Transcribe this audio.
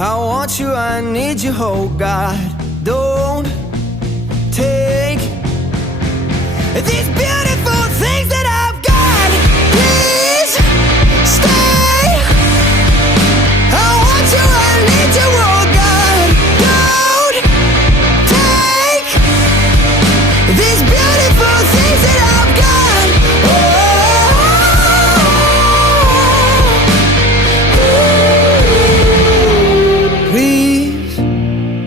I want you, I need you, oh God. Don't take these